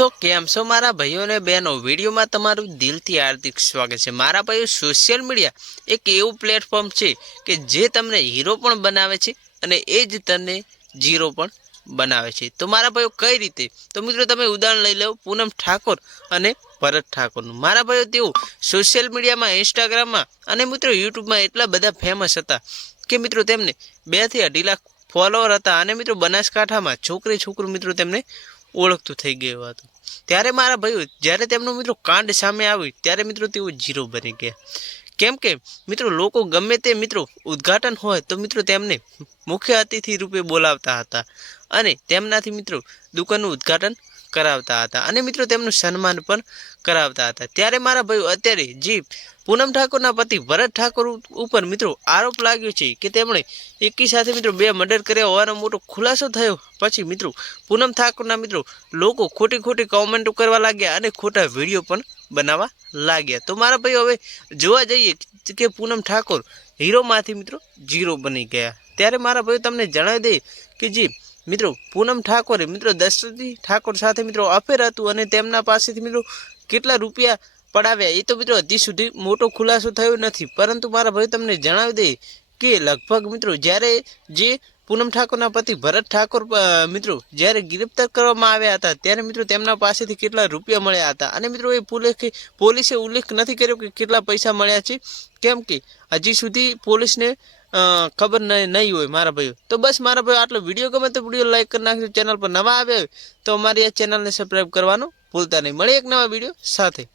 तो केम छो मारा भाईओ ने बहनों वीडियो में तमारू दिलथी हार्दिक स्वागत है। मारा भाईओ सोशियल मीडिया एक एवं प्लेटफॉर्म है कि जे तमने हीरो पण बनावे छे अने ए ज तने जीरो पण बनावे छे। तो मारा भाईओ कई रीते तो मित्रों तमे उदाहरण लई लो पूनम ठाकुर अने भरत ठाकुर नु। मारा भाईओ तेओ सोशियल मीडिया में इंस्टाग्राम में अने मित्रों यूट्यूब में एटला बधा फेमस हता कि मित्रों तेमने 2 થી 2.5 लाख फॉलोअर हता अने मित्रों बनासकांठा में छोकरी छोकरो मित्रों तेमने ओळखतुं थई गयुं हतुं। त्यारे मारा भाईओ ज्यारे तेमनो मित्रों कांड सामे आव्युं त्यारे मित्रों तेओ जीरो बनी गया। केम के मित्रों लोको गमे ते मित्रों उद्घाटन होय तो मित्रों तेमने मुख्य अतिथि रूपे बोलावता हता अने तेमनाथी मित्रों दुकाननुं उद्घाटन करावता हता अने मित्रों तेमनुं सन्मान पण करावता हता। त्यारे मारा भाईओ अत्यारे जी पूनम ठाकुरना पति भरत ठाकुर उपर मित्रों आरोप लाग्यो छे कि तेमणे एकी साथे मित्रों 2 मर्डर कर्या होવાનો मोटो खुलासो थयो पछी मित्रों पूनम ठाकुरना मित्रों लोको खोटी खोटी कमेंटो करवा लाग्या अने खोटा विडियो पण बनावा लाग्या। तो मारा भाईओ हवे जोवा जईए कि पूनम ठाकुर हीरो मांथी मित्रों जीरो बनी गया। त्यारे मारा भाईओ तमने जणावी दे कि जी मित्रों पूनम ठाकुरे मित्रों दशरथी ठाकुर साथे मित्रों अफेर हतुं अने तेमना पासेथी मित्रों केटला रूपिया पड़ाव्या ए तो मित्रों हजी सुधी मोटो खुलासो थयो नथी। परंतु मारा भाई तमने जणावी दे कि लगभग मित्रों ज्यारे जे पूनम ठाकुरना पति भरत ठाकुर मित्रों ज्यारे गिरफ्तार करवामां आव्या हता त्यारे मित्रों तेमना पासेथी केटला रूपिया मळ्या हता अने मित्रों ए पोलीसे उल्लेख नथी कर्यो कि केटला पैसा मळ्या छे केम के हजी सुधी पोलीसने खबर नहीं होय मारा भाईओ। तो बस मारा भाईओ आटलो विडियो गमे तो विडियो लाइक कर नाखजो। चेनल पर नवा आव्या तो अमारी आ चेनल ने सब्सक्राइब करवानुं भूलता नहीं। मळीए एक नवा विडियो साथे।